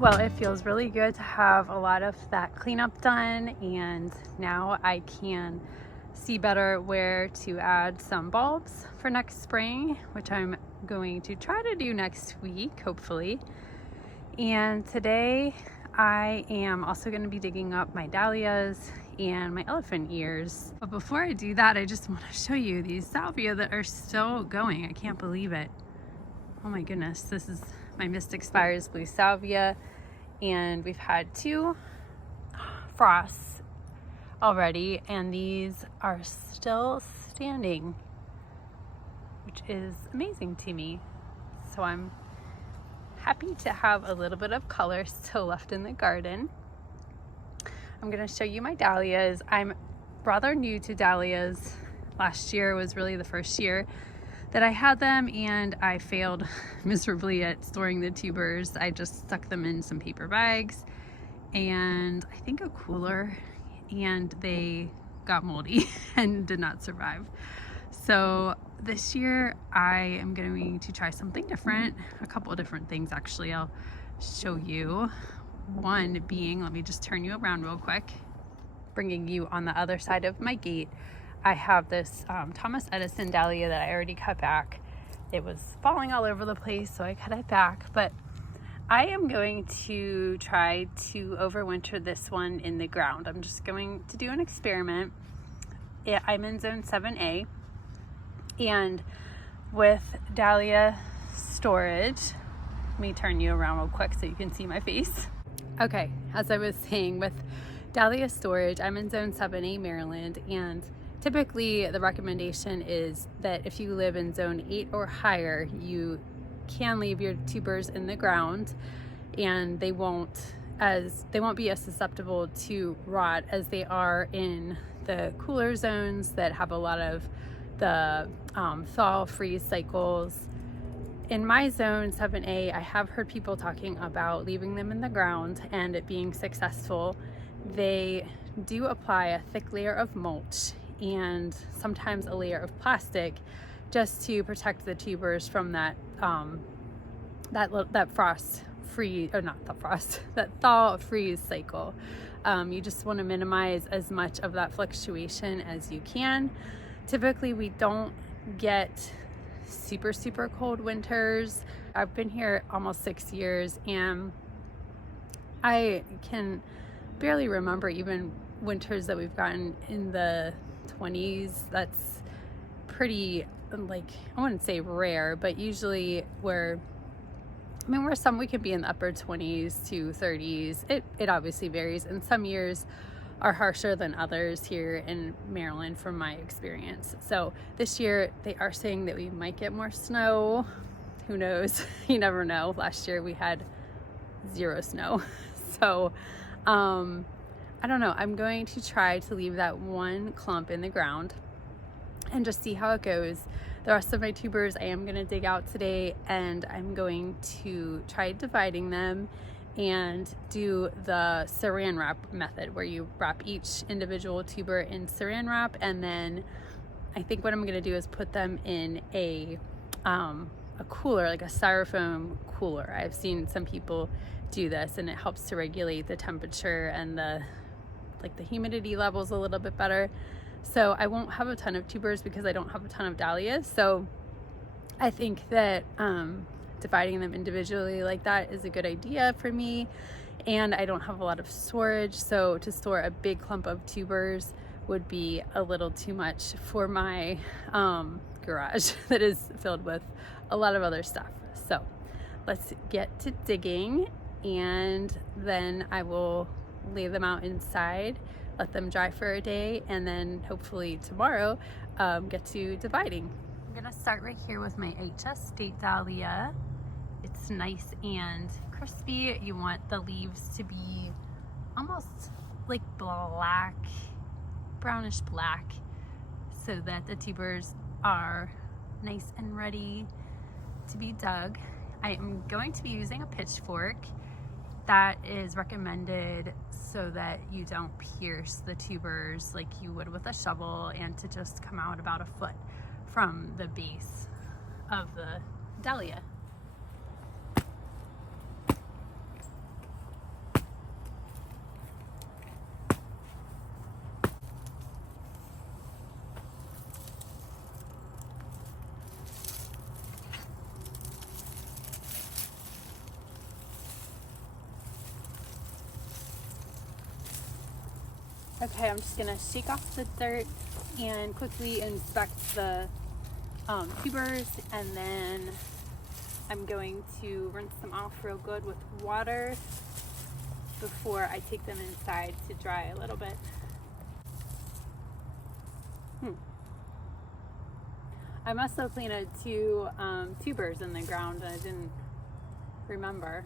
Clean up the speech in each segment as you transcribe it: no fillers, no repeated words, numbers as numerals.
Well, it feels really good to have a lot of that cleanup done, and now I can see better where to add some bulbs for next spring, which I'm going to try to do next week, hopefully. And today I am also going to be digging up my dahlias and my elephant ears. But before I do that, I just want to show you these salvia that are still going. I can't believe it. Oh my goodness, this is my Mystic Spires blue salvia, and we've had 2 frosts already, and these are still standing, which is amazing to me. So I'm happy to have a little bit of color still left in the garden. I'm going to show you my dahlias. I'm rather new to dahlias. Last year was really the first year that I had them, and I failed miserably at storing the tubers. I just stuck them in some paper bags and I think a cooler, and they got moldy and did not survive. So this year I am going to try something different, a couple of different things actually. I'll show you. One being, let me just turn you around real quick, bringing you on the other side of my gate. I have this Thomas Edison dahlia that I already cut back. It was falling all over the place, so I cut it back. But I am going to try to overwinter this one in the ground. I'm just going to do an experiment. I'm in zone 7A, and with dahlia storage, Let me turn you around real quick so you can see my face. Okay, as I was saying, with Dahlia storage, I'm in zone 7A, Maryland, and typically the recommendation is that if you live in zone 8 or higher, you can leave your tubers in the ground, and they won't be as susceptible to rot as they are in the cooler zones that have a lot of the thaw freeze cycles. In my zone 7A, I have heard people talking about leaving them in the ground and it being successful. They do apply a thick layer of mulch and sometimes a layer of plastic just to protect the tubers from that that thaw freeze cycle. You just want to minimize as much of that fluctuation as you can. Typically we don't get super cold winters. I've been here almost 6 years and I can barely remember even winters that we've gotten in the 20s. That's pretty, like, I wouldn't say rare, but usually we're some we could be in the upper 20s to 30s. It obviously varies, and some years are harsher than others here in Maryland from my experience. So this year they are saying that we might get more snow. Who knows? You never know. Last year we had 0 snow. So I don't know. I'm going to try to leave that one clump in the ground and just see how it goes. The rest of my tubers I am going to dig out today, and I'm going to try dividing them and do the saran wrap method where you wrap each individual tuber in saran wrap, and then I think what I'm going to do is put them in a cooler, like a styrofoam cooler. I've seen some people do this and it helps to regulate the temperature and the humidity levels a little bit better. So I won't have a ton of tubers because I don't have a ton of dahlias. So I think that dividing them individually like that is a good idea for me, and I don't have a lot of storage, so to store a big clump of tubers would be a little too much for my garage that is filled with a lot of other stuff. So let's get to digging, and then I will lay them out inside, let them dry for a day, and then hopefully tomorrow get to dividing. I'm gonna start right here with my HS State Dahlia. It's nice and crispy. You want the leaves to be almost like black, brownish black, so that the tubers are nice and ready to be dug. I am going to be using a pitchfork. That is recommended so that you don't pierce the tubers like you would with a shovel, and to just come out about a foot from the base of the dahlia. Okay, I'm just gonna shake off the dirt and quickly inspect the tubers, and then I'm going to rinse them off real good with water before I take them inside to dry a little bit. I must have planted 2 tubers in the ground and I didn't remember.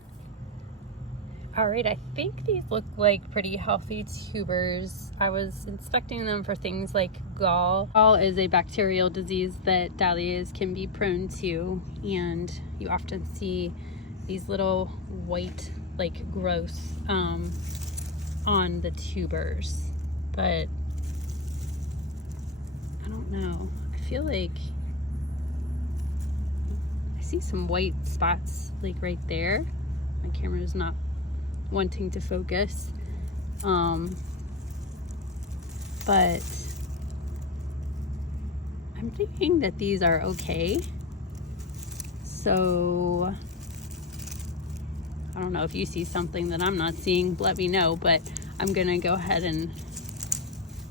All right, I think these look like pretty healthy tubers. I was inspecting them for things like gall. Gall is a bacterial disease that dahlias can be prone to, and you often see these little white growths on the tubers. But I don't know. I feel like I see some white spots right there. My camera is not wanting to focus, but I'm thinking that these are okay. So I don't know if you see something that I'm not seeing, let me know, but I'm gonna go ahead and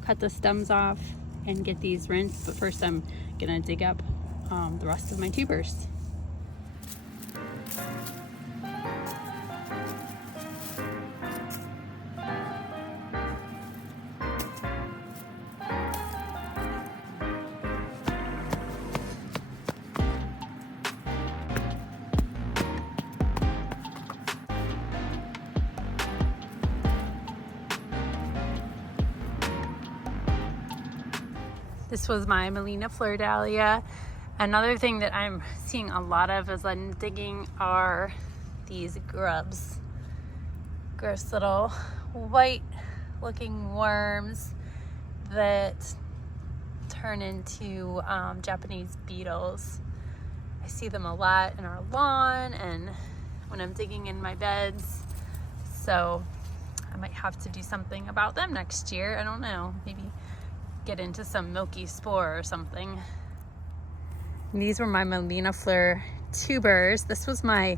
cut the stems off and get these rinsed, but first I'm gonna dig up the rest of my tubers. This was my Melina Fleur Dahlia. Another thing that I'm seeing a lot of as I'm digging are these grubs. Gross little white looking worms that turn into Japanese beetles. I see them a lot in our lawn and when I'm digging in my beds. So I might have to do something about them next year. I don't know, maybe get into some milky spore or something. And these were my Melina Fleur tubers. This was my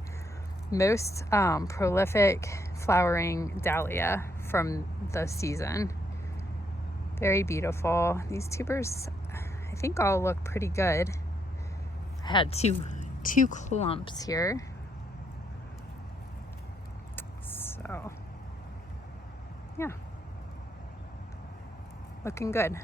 most prolific flowering dahlia from the season. Very beautiful. These tubers, I think, all look pretty good. I had two clumps here. So, yeah, looking good.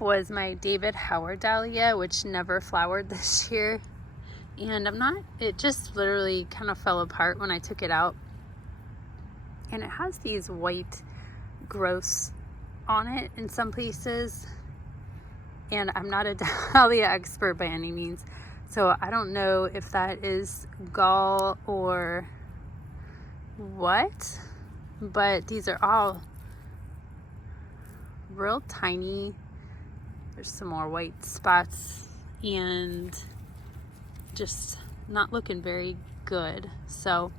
Was my David Howard Dahlia, which never flowered this year, and it just literally kind of fell apart when I took it out, and it has these white growths on it in some places, and I'm not a dahlia expert by any means, so I don't know if that is gall or what, but these are all real tiny. There's some more white spots and just not looking very good. So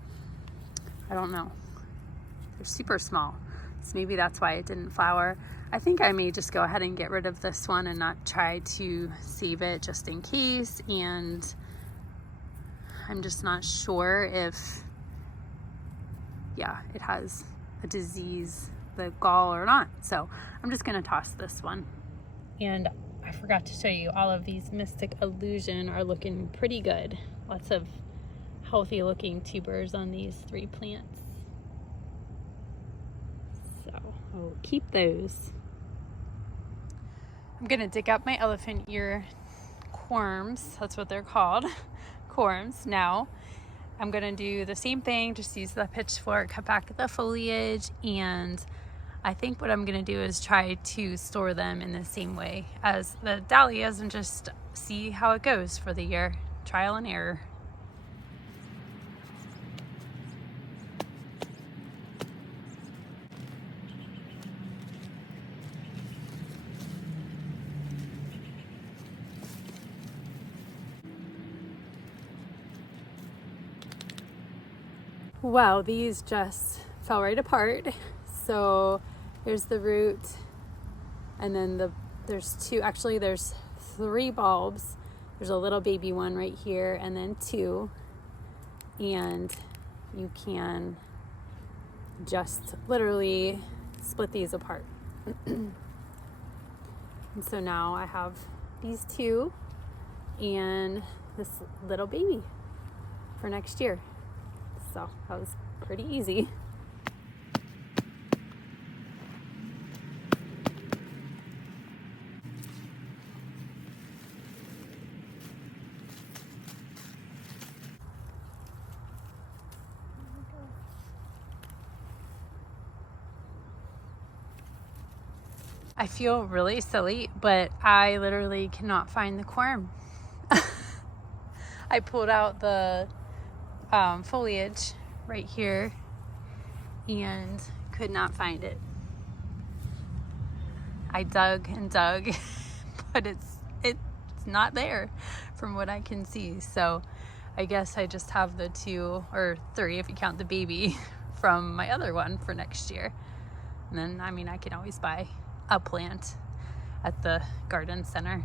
I don't know. They're super small. So maybe that's why it didn't flower. I think I may just go ahead and get rid of this one and not try to save it just in case. And I'm just not sure if, it has a disease, the gall or not. So I'm just gonna toss this one. And I forgot to show you, all of these Mystic Illusion are looking pretty good. Lots of healthy looking tubers on these 3 plants. So I'll keep those. I'm gonna dig up my elephant ear corms. That's what they're called, corms. Now I'm gonna do the same thing, just use the pitchfork, cut back the foliage, and I think what I'm gonna do is try to store them in the same way as the dahlias and just see how it goes for the year. Trial and error. Wow, these just fell right apart. So there's the root, and then there's 3 bulbs. There's a little baby one right here, and then 2. And you can just literally split these apart. And so now I have these 2 and this little baby for next year. So that was pretty easy. I feel really silly, but I literally cannot find the corm. I pulled out the foliage right here and could not find it. I dug and dug, but it's not there from what I can see. So I guess I just have the 2 or 3 if you count the baby from my other one for next year. And then, I mean, I can always buy a plant at the garden center.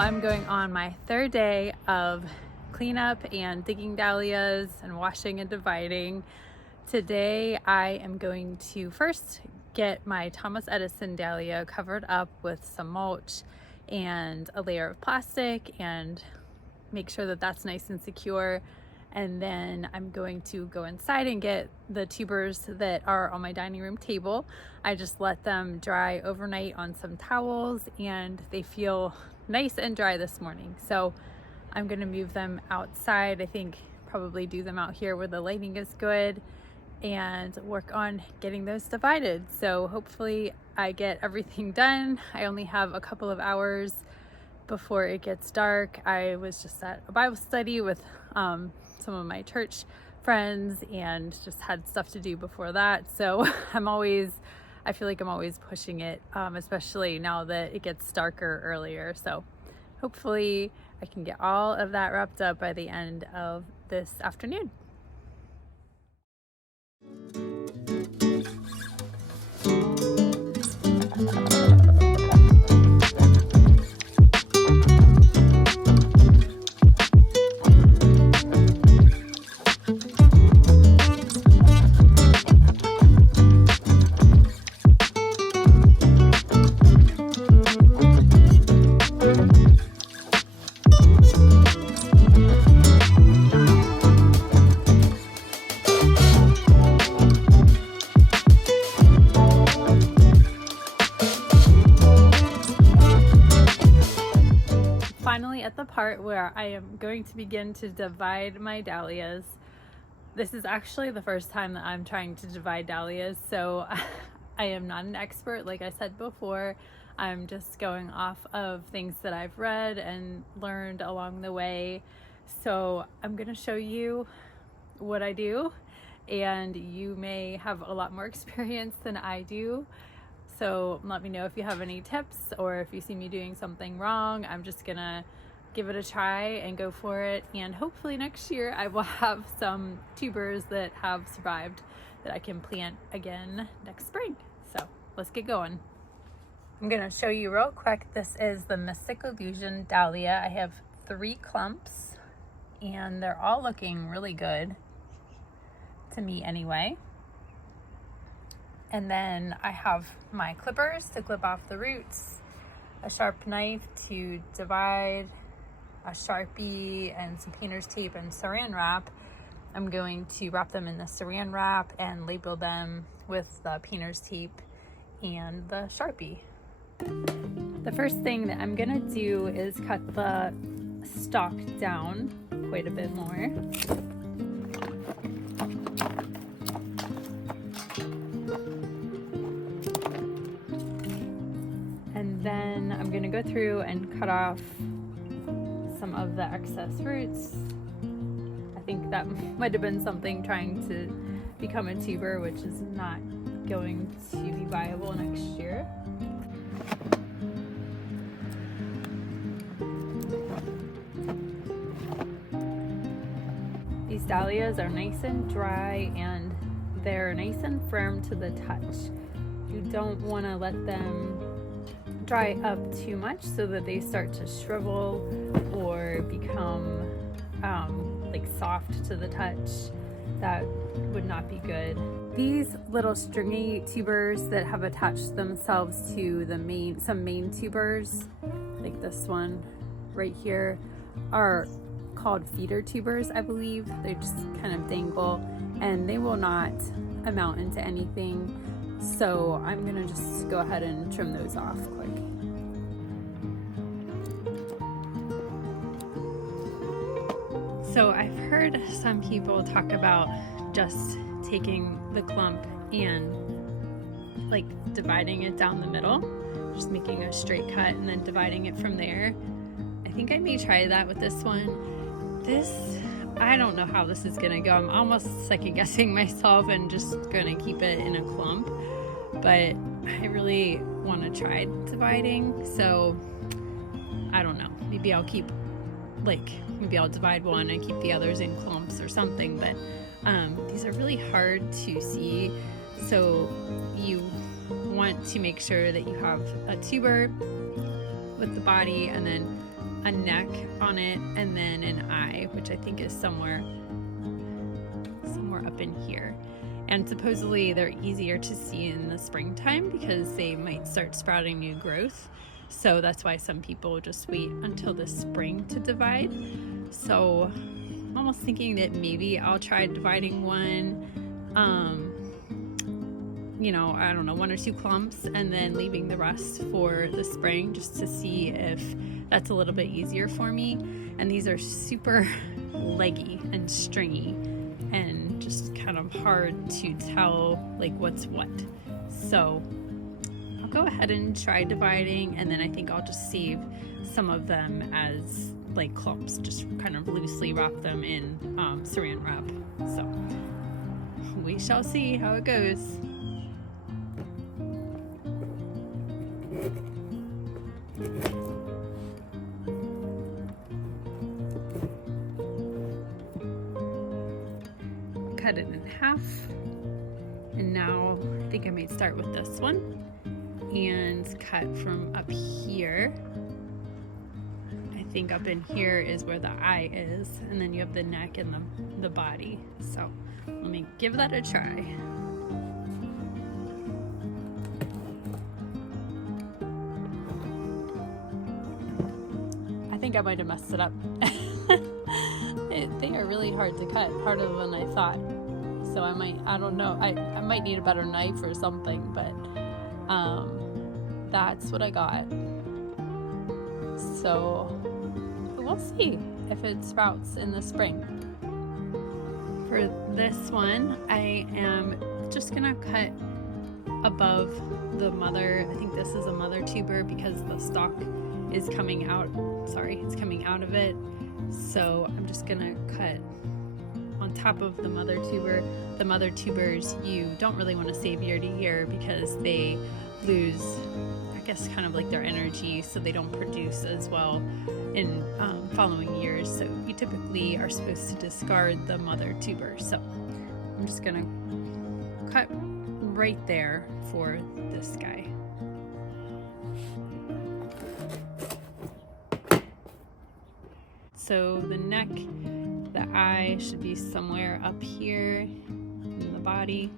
I'm going on my 3rd day of cleanup and digging dahlias and washing and dividing. Today I am going to first get my Thomas Edison dahlia covered up with some mulch and a layer of plastic and make sure that that's nice and secure. And then I'm going to go inside and get the tubers that are on my dining room table. I just let them dry overnight on some towels and they feel nice and dry this morning. So I'm gonna move them outside. I think probably do them out here where the lighting is good and work on getting those divided. So hopefully I get everything done. I only have a couple of hours before it gets dark. I was just at a Bible study with some of my church friends and just had stuff to do before that. So I feel like I'm always pushing it, especially now that it gets darker earlier. So hopefully I can get all of that wrapped up by the end of this afternoon. Finally at the part where I am going to begin to divide my dahlias. This is actually the first time that I'm trying to divide dahlias, so I am not an expert. Like I said before, I'm just going off of things that I've read and learned along the way. So I'm going to show you what I do, and you may have a lot more experience than I do. So let me know if you have any tips or if you see me doing something wrong. I'm just gonna give it a try and go for it. And hopefully next year I will have some tubers that have survived that I can plant again next spring. So let's get going. I'm gonna show you real quick. This is the Mystic Illusion Dahlia. I have 3 clumps and they're all looking really good to me anyway. And then I have my clippers to clip off the roots, a sharp knife to divide, a Sharpie, and some painter's tape and saran wrap. I'm going to wrap them in the saran wrap and label them with the painter's tape and the Sharpie. The first thing that I'm gonna do is cut the stalk down quite a bit more. through and cut off some of the excess roots. I think that might have been something trying to become a tuber, which is not going to be viable next year. These dahlias are nice and dry and they're nice and firm to the touch. You don't want to let them dry up too much so that they start to shrivel or become like soft to the touch. That would not be good. These little stringy tubers that have attached themselves to the some main tubers, like this one right here, are called feeder tubers, I believe. They just kind of dangle and they will not amount into anything. So I'm gonna just go ahead and trim those off quick. So I've heard some people talk about just taking the clump and like dividing it down the middle, just making a straight cut and then dividing it from there. I think I may try that with this one. I don't know how this is gonna go. I'm almost second guessing myself and just gonna keep it in a clump, but I really want to try dividing, so I don't know. Maybe I'll divide one and keep the others in clumps or something, but these are really hard to see, so you want to make sure that you have a tuber with the body and then a neck on it and then an eye, which I think is somewhere up in here. And supposedly they're easier to see in the springtime because they might start sprouting new growth. So that's why some people just wait until the spring to divide. So I'm almost thinking that maybe I'll try dividing one, I don't know, 1 or 2 clumps and then leaving the rest for the spring just to see if that's a little bit easier for me. And these are super leggy and stringy and just kind of hard to tell like what's what. So I'll go ahead and try dividing, and then I think I'll just save some of them as like clumps, just kind of loosely wrap them in saran wrap. So we shall see how it goes. Cut it in half, and now I think I might start with this one and cut from up here. I think up in here is where the eye is, and then you have the neck and the body. So let me give that a try. I think I might have messed it up. They are really hard to cut, harder than I thought. So I don't know, I might need a better knife or something, but that's what I got. So we'll see if it sprouts in the spring. For this one, I am just gonna cut above the mother. I think this is a mother tuber because the stalk is coming out. It's coming out of it. So I'm just gonna cut on top of the mother tuber. The mother tubers you don't really want to save year to year because they lose, I guess, kind of like their energy, so they don't produce as well in following years. So you typically are supposed to discard the mother tuber. So I'm just gonna cut right there for this guy. So the neck, the eye should be somewhere up here in the body.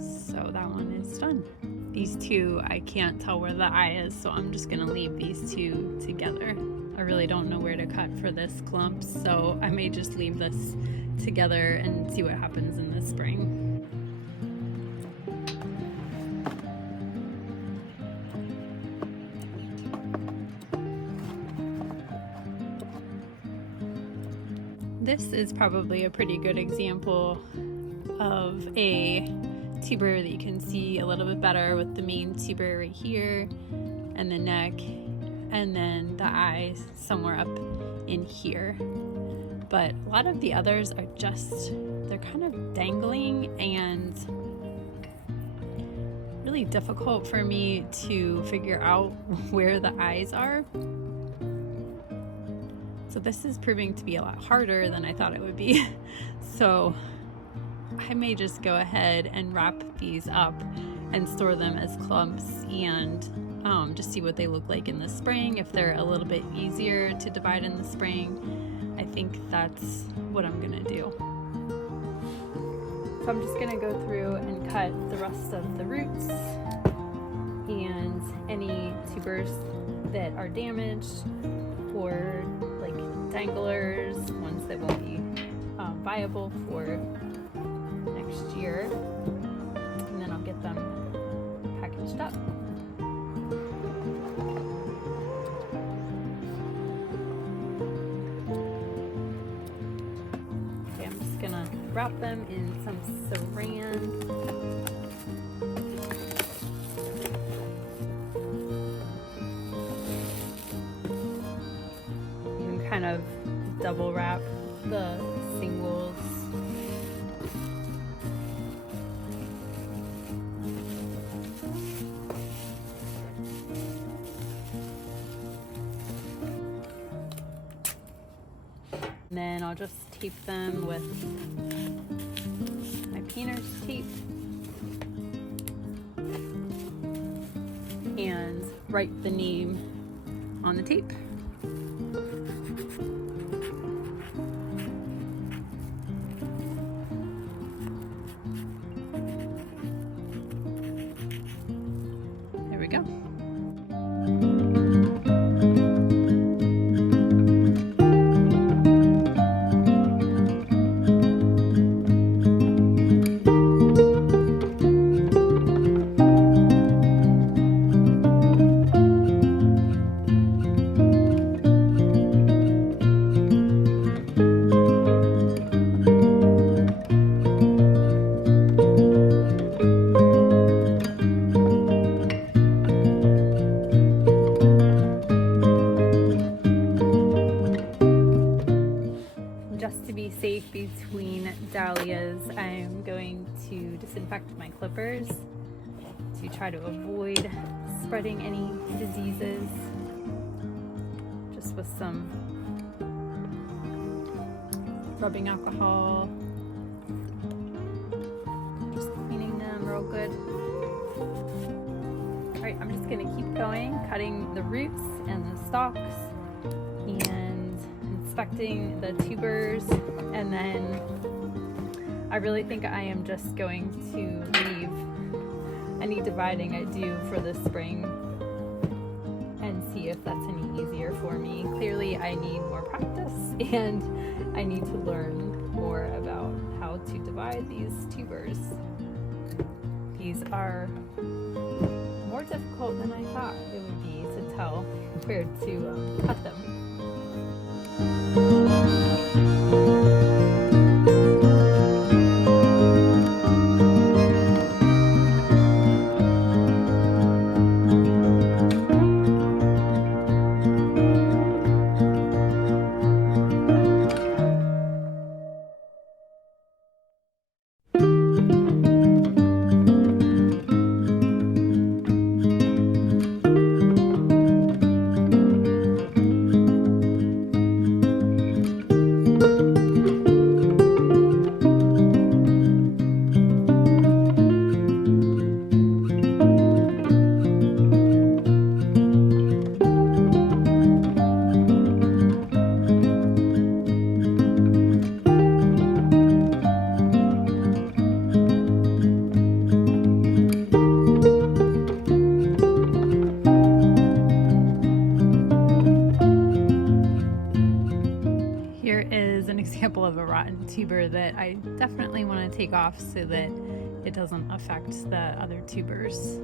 So that one is done. These two, I can't tell where the eye is, so I'm just gonna leave these two together. I really don't know where to cut for this clump, so I may just leave this together and see what happens in the spring. This is probably a pretty good example of a tuber that you can see a little bit better with the main tuber right here and the neck and then the eye somewhere up in here. But a lot of the others are just, they're kind of dangling and really difficult for me to figure out where the eyes are. So this is proving to be a lot harder than I thought it would be. So I may just go ahead and wrap these up and store them as clumps and just see what they look like in the spring. If they're a little bit easier to divide in the spring, I think that's what I'm gonna do. So I'm just gonna go through and cut the rest of the roots and any tubers that are damaged or like danglers, ones that won't be viable for next year, and then I'll get them packaged up. Okay, I'm just gonna wrap them in some saran. You can kind of double wrap the singles. And then I'll just tape them with my painter's tape and write the name on the tape. There we go. Just to be safe between dahlias, I'm going to disinfect my clippers to try to avoid spreading any diseases, just with some rubbing alcohol, just cleaning them real good. All right, I'm just gonna keep going, cutting the roots and the stalks and inspecting the tubers, and then I really think I am just going to leave any dividing I do for the spring and see if that's any easier for me. Clearly I need more practice and I need to learn more about how to divide these tubers. These are more difficult than I thought it would be to tell where to cut them. Example of a rotten tuber that I definitely want to take off so that it doesn't affect the other tubers.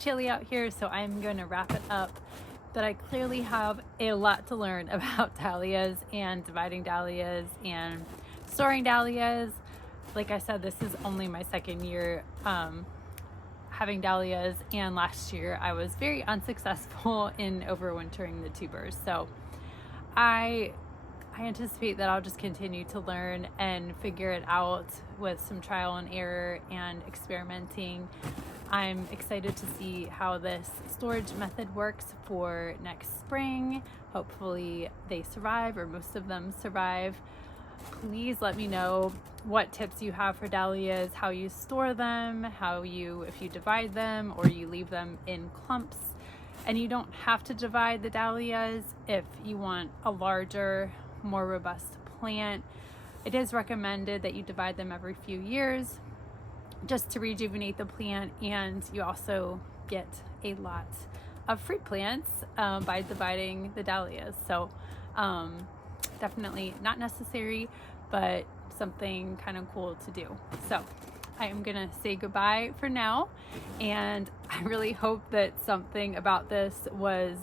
chilly out here, so I'm going to wrap it up. But I clearly have a lot to learn about dahlias and dividing dahlias and storing dahlias. Like I said, this is only my second year having dahlias, and last year I was very unsuccessful in overwintering the tubers. So I anticipate that I'll just continue to learn and figure it out with some trial and error and experimenting. I'm excited to see how this storage method works for next spring. Hopefully they survive, or most of them survive. Please let me know what tips you have for dahlias, how you store them, if you divide them or you leave them in clumps. And you don't have to divide the dahlias if you want a larger, more robust plant. It is recommended that you divide them every few years just to rejuvenate the plant, and you also get a lot of fruit plants by dividing the dahlias. So definitely not necessary, but something kind of cool to do. So I am gonna say goodbye for now, and I really hope that something about this was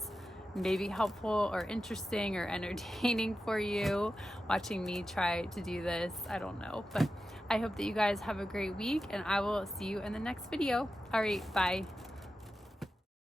maybe helpful or interesting or entertaining for you, watching me try to do this. I don't know, but I hope that you guys have a great week, and I will see you in the next video. All right, bye.